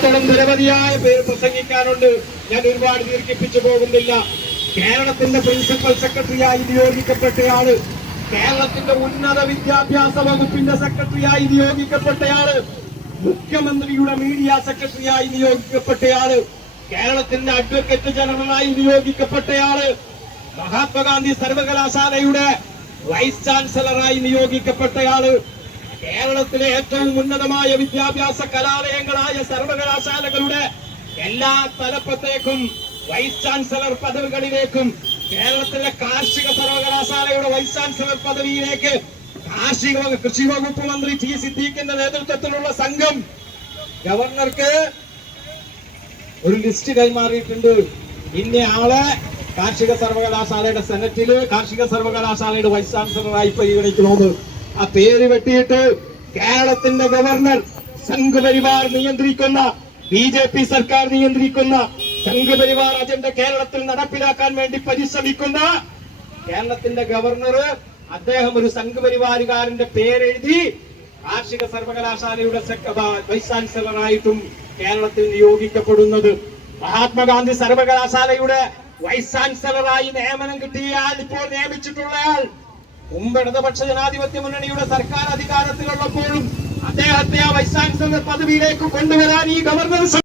എത്രത്തോളം നിരവധിയായ പേര് പ്രസംഗിക്കാനുണ്ട്. ഞാൻ ഒരുപാട് ദീർഘിപ്പിച്ചു പോകുന്നില്ല. കേരളത്തിന്റെ പ്രിൻസിപ്പൽ സെക്രട്ടറിയായി നിയോഗിക്കപ്പെട്ടയാള്, കേരളത്തിന്റെ ഉന്നത വിദ്യാഭ്യാസ വകുപ്പിന്റെ സെക്രട്ടറിയായി നിയോഗിക്കപ്പെട്ടയാള്, മുഖ്യമന്ത്രിയുടെ മീഡിയ സെക്രട്ടറിയായി നിയോഗിക്കപ്പെട്ടയാള്, കേരളത്തിന്റെ അഡ്വക്കേറ്റ് ജനറലായി നിയോഗിക്കപ്പെട്ടയാള്, മഹാത്മാഗാന്ധി സർവകലാശാലയുടെ വൈസ് ചാൻസലറായി നിയോഗിക്കപ്പെട്ടയാള്, കേരളത്തിലെ ഏറ്റവും ഉന്നതമായ വിദ്യാഭ്യാസ കലാലയങ്ങളായ സർവകലാശാലകളുടെ എല്ലാ തലപ്പത്തേക്കും വൈസ് ചാൻസലർ പദവികളിലേക്കും, കേരളത്തിലെ കാർഷിക സർവകലാശാലയുടെ വൈസ് ചാൻസലർ പദവിയിലേക്ക് കൃഷി വകുപ്പ് മന്ത്രി ടി സിദ്ദീഖിന്റെ നേതൃത്വത്തിലുള്ള സംഘം ഗവർണർക്ക് ഒരു ലിസ്റ്റ് കൈമാറിയിട്ടുണ്ട്. ഇന്ന ആളെ കാർഷിക സർവകലാശാലയുടെ സെനറ്റില് കാർഷിക സർവകലാശാലയുടെ വൈസ് ചാൻസലറായി പരിഗണിക്കണമെന്ന്. ആ പേര് വെട്ടിയിട്ട് കേരളത്തിന്റെ ഗവർണർ സംഘപരിവാർ നിയന്ത്രിക്കുന്ന BJP സർക്കാർ നിയന്ത്രിക്കുന്ന സംഘപരിവാർ അജണ്ട കേരളത്തിൽ നടപ്പിലാക്കാൻ വേണ്ടി പരിശ്രമിക്കുന്ന കേരളത്തിന്റെ ഗവർണർ, അദ്ദേഹം ഒരു സംഘപരിവാരുകാരന്റെ പേരെഴുതി കാർഷിക സർവകലാശാലയുടെ വൈസ് ചാൻസലറായിട്ടും കേരളത്തിൽ നിയോഗിക്കപ്പെടുന്നത്. മഹാത്മാഗാന്ധി സർവകലാശാലയുടെ വൈസ് ചാൻസലറായി നിയമനം കിട്ടിയാൽ ഇപ്പോൾ നിയമിച്ചിട്ടുള്ളയാൾ മുമ്പ് ഇടതുപക്ഷ ജനാധിപത്യ മുന്നണിയുടെ സർക്കാർ അധികാരത്തിലുള്ളപ്പോഴും അദ്ദേഹത്തെ ആ വൈസ് ചാൻസലർ പദവിയിലേക്ക് കൊണ്ടുവരാൻ ഈ ഗവർണർ